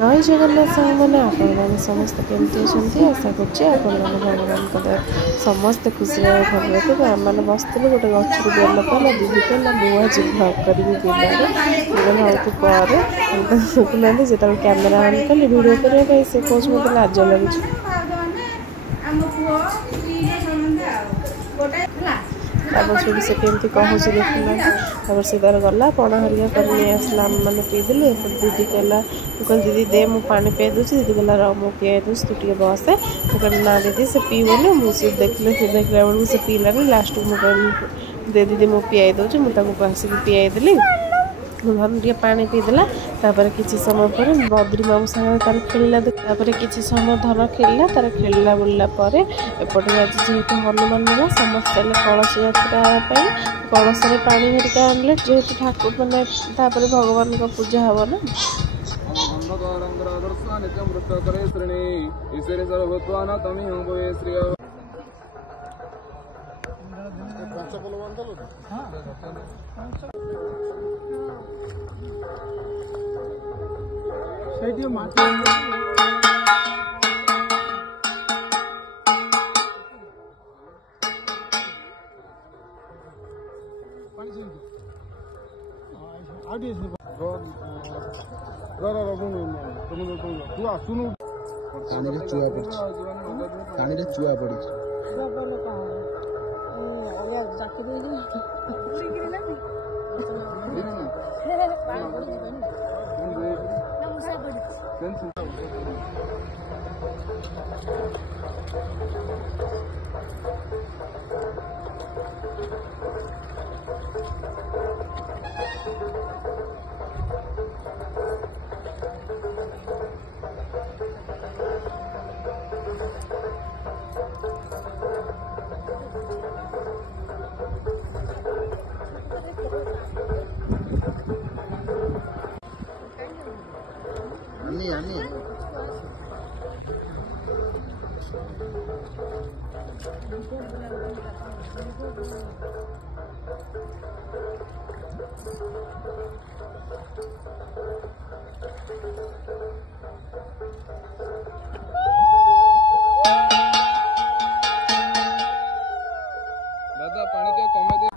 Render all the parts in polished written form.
जय जगन्नाथ साहब मैंने आपण समस्त केमती अच्छे आशा कर समस्ते खुशी घर थे आम मैंने बसलु गोटे गचर बेल पड़ा दीदी कहला मुझे ब्लग करी बिल पर जो कैमेरा ऑन कली वीडियो करने से कौन मत लाज लगे तापर से केमती कहूँ देखना से तार गला पणा हरिया कर नहीं आसला मैंने पीदेली दीदी कहला कल दीदी दे मु पानी पिए दूसरी दीदी कहला रह मु पिए दूस तू टे बसे मुझे ना दीदी से पीबनी मुझे देखले देखला बेलू से पीलानी लास्ट मुझे दे दीदी मु पियाई दूसरी मुझे आसिक पियाई देली टे पानी पीदेला तापर किसी समय पर बद्री मामू सागर तार खेलला किसी समय धन खेलला तार खेलला बुलला एपटे आज जेहेतु हनुमान मेला समस्ते कलश यात्रा कलश पानी हरिका आनले जेहेतु ठाकुर मैंने भगवान का पूजा हम ना चुआ पड़ी दादा पानी तो कमे दे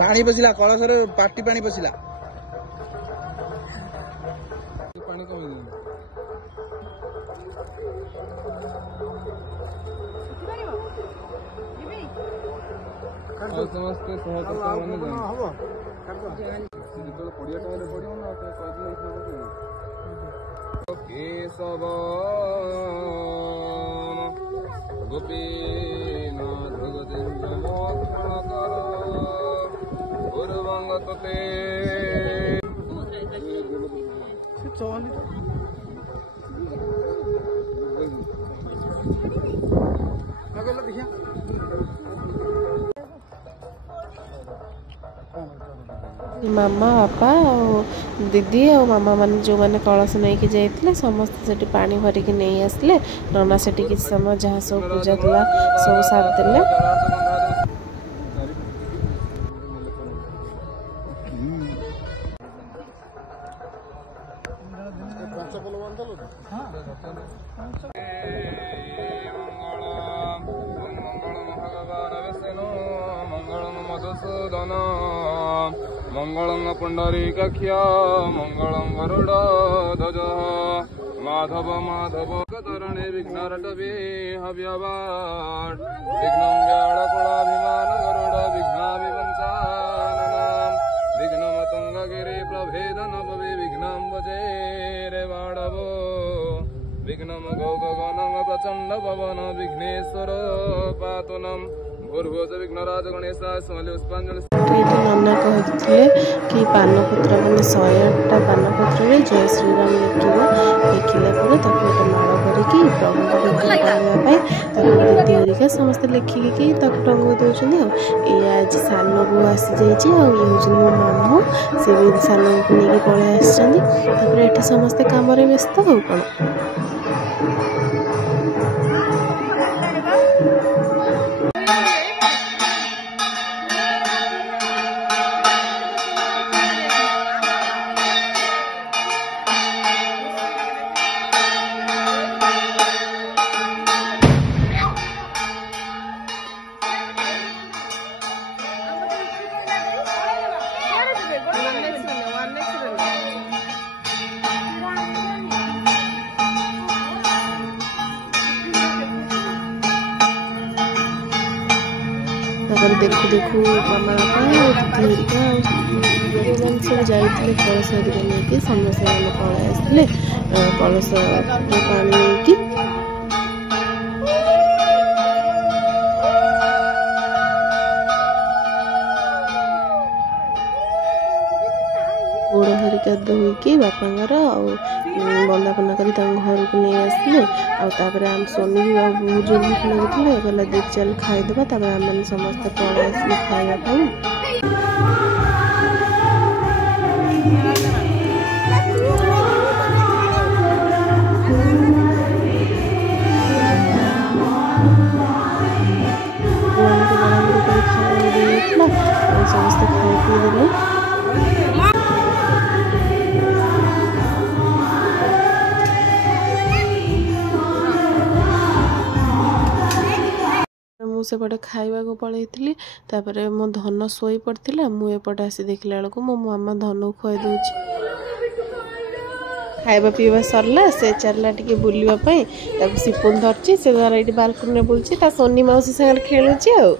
पानी पशिला कलशर पार्टी पानी पशिला पानी कमे दे समस्ते सहकर्ता माने पड़िया टाइम पड़ो ना केशव गोपीनाथ गुरुवंगते मामा बापा और दीदी और मामा मान जो मैंने कलश नहीं जाइए समस्ते से पानी भरिकी नहीं आसले नना से किसी समय जहाँ सब पूजा था सब सारिदेले मधुसूदन मंगलम पुंडरीकाख्य मंगलम गरुड़ ध्वज माधव माधव कतरणे विघ्नरटवे हव्यवाट विघ्नं व्याळकुलाभिमान गरुड विघ्नाभिवंसाननां विघ्नमतुङ्गगिरि प्रभेदन भवे विघ्नं वजेरे वाडवो विघ्नं गौगगनं प्रचण्ड पवन विघ्नेश्वर पातुनं भूर्भुवस्सुः विघ्नराज गणेशाय स्मले पुष्पाञ्जलि नना कहते कि पानपत्र मैंने 108टा पानपत्र में जय श्रीराम लिखला गोटे माड़ करके प्रभु को दीदी हरिका समस्त लिखिकी टंग दौरान ये आज सान को आसी जाइए ये मो मामू सी भी सान को लेकिन पलि आसते समस्ते कम व्यस्त हो कौन। तापर देखु देखु मामा बापा दीदी हेरिका सब जाइए कलश हेरिका नहीं समस्त मैंने पलि आसते कलश पानी नहीं गोड़ हरिका धोईकी बापांर बंदापना कर घर को नहीं आसले आम सोनी भी बहुत जोर भूख लगे कहला दे चल खाईदे आम समस्त पलि आसले खावाई समस्त खाई पीदेलु मुझे खाइबा को पलैली मो धन शोई पड़ता मुझे आसी देखला बेलू मो मामा धन को खुआई दूची खाइबा पीवा सरला से चलला टिके बुलवाई सिपुन धरची से ये बालकनी बुलची सोनी मौसी सागर खेलुची आ